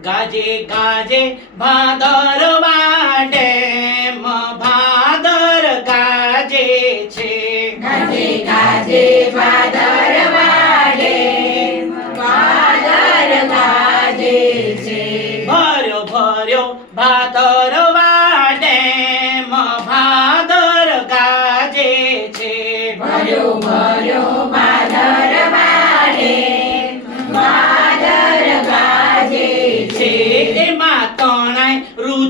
ગાજે ગાજે ભાદર વાડે ભાદર ગાજે છે. ગાજે ગાજે ભાદર વાડે ભાદર ગાજે છે. ભર્યો ભર્યો ભાદર વાડે ભાદર ગાજે છે. ભર્યો ભર્યો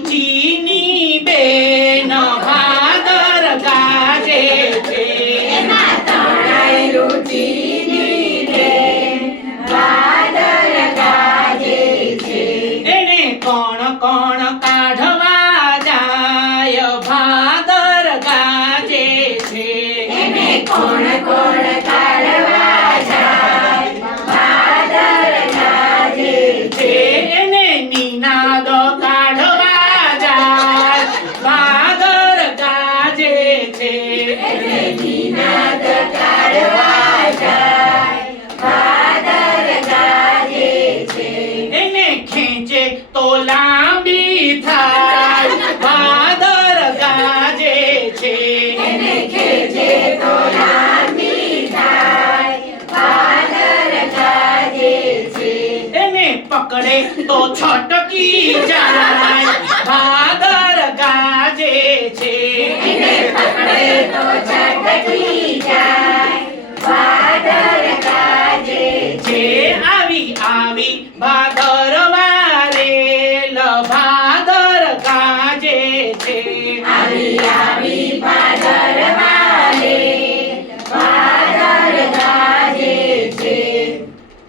રુચિની બેન ભાદર ગાજે છે. એને કોણ કોણ કાઢવા જાય ભાદર ગાજે છે. એને કોણ પકડે તો છટકી જાય. ભાદર ગાજે છે. પકડે તો છટકી જાય. વાદળ ગાજે જે આવી આવી ભા